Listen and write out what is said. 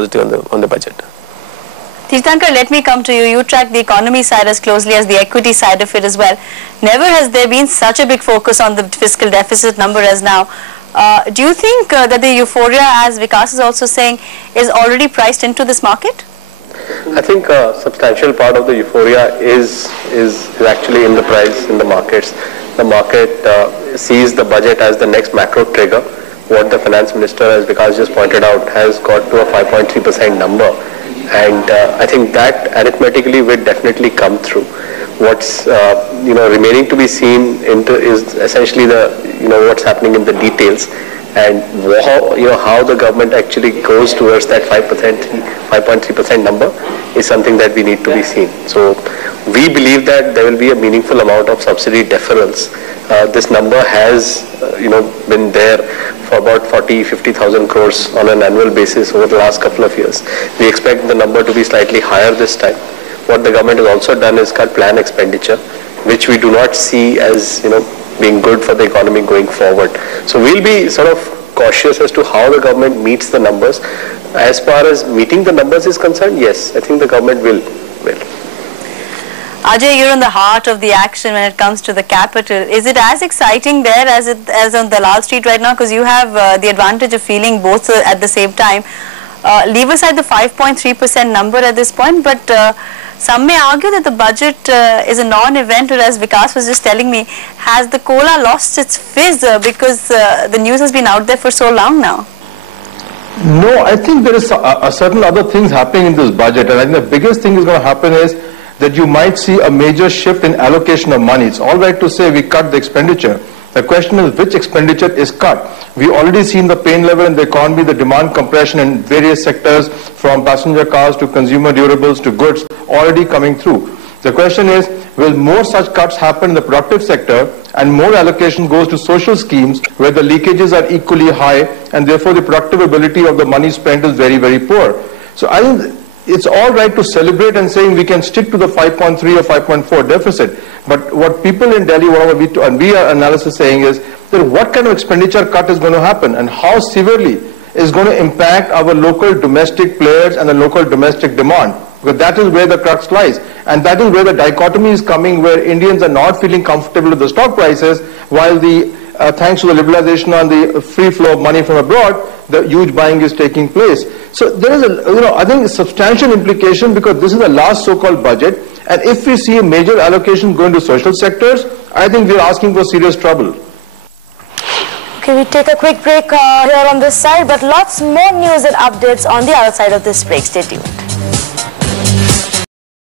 positive on the budget. Tirthankar, let me come to you. You track the economy side as closely as the equity side of it as well. Never has there been such a big focus on the fiscal deficit number as now. Do you think that the euphoria, as Vikas is also saying, is already priced into this market? I think a substantial part of the euphoria is actually in the price in the markets. The market sees the budget as the next macro trigger. What the finance minister, as Vikas just pointed out, has got to a 5.3% number. And I think that arithmetically will definitely come through. What's remaining to be seen is essentially what's happening in the details, and how the government actually goes towards that 5.3% number is something that we need to be seen. So we believe that there will be a meaningful amount of subsidy deferrals. This number has been there for about 50,000 crores on an annual basis over the last couple of years. We expect the number to be slightly higher this time. What the government has also done is cut plan expenditure, which we do not see as being good for the economy going forward. So we'll be sort of cautious as to how the government meets the numbers. As far as meeting the numbers is concerned, yes, I think the government will. Ajay, you're in the heart of the action when it comes to the capital. Is it as exciting there as on Dalal Street right now? Because you have the advantage of feeling both at the same time. Leave aside the 5.3% number at this point, but some may argue that the budget is a non-event, or as Vikas was just telling me, has the cola lost its fizz because the news has been out there for so long now? No, I think there is a certain other things happening in this budget, and I think the biggest thing is going to happen is that you might see a major shift in allocation of money. It's all right to say we cut the expenditure. The question is which expenditure is cut. We already seen the pain level in the economy, the demand compression in various sectors, from passenger cars to consumer durables to goods, already coming through. The question is, will more such cuts happen in the productive sector and more allocation goes to social schemes where the leakages are equally high and therefore the productive ability of the money spent is very, very poor. So I think it's all right to celebrate and saying we can stick to the 5.3 or 5.4 deficit. But what people in Delhi, and we are analysis saying is that what kind of expenditure cut is going to happen and how severely is going to impact our local domestic players and the local domestic demand. Because that is where the crux lies. And that is where the dichotomy is coming, where Indians are not feeling comfortable with the stock prices, while thanks to the liberalization on the free flow of money from abroad, the huge buying is taking place. So there is I think a substantial implication, because this is the last so-called budget, and if we see a major allocation going to social sectors, I think we are asking for serious trouble. Okay, we take a quick break here on this side, but lots more news and updates on the other side of this break. Stay tuned.